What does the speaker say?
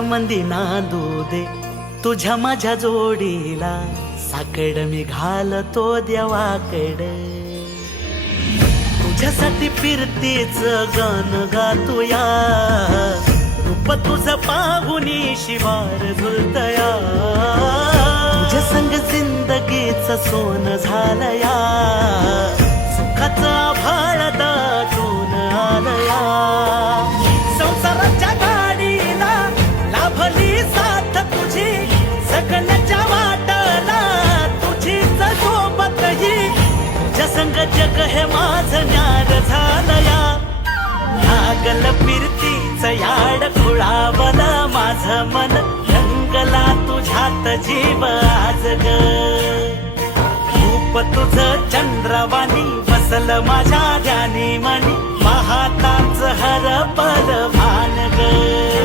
मंदी नांदू दे तुझ्या माझ्या जोडीला, साकड मी घालतो देवाकड. तुझ्यासाठी फिरतीच गाण गातोया, रूप तुझं पाहुनी शिवार झुलतया. तुझ्या संग जिंदगीच सोन झालया, सुखाचं आभाळ दाटून आलया. संसाराच्या गाडीला लाभली साथ तुझी, सगळ्याच्या वाटला तुझीच सोबत ही. तुझ्या संग जग हे माझं न्यार झालया, लागल फिरतीच याड खुळावल माझं मन. रंगला तुझ्यात जीव आज ग, रूप तुझं चंद्रवाणी बसल माझ्या ध्यानी मनी. पाहताच हरपल भान ग.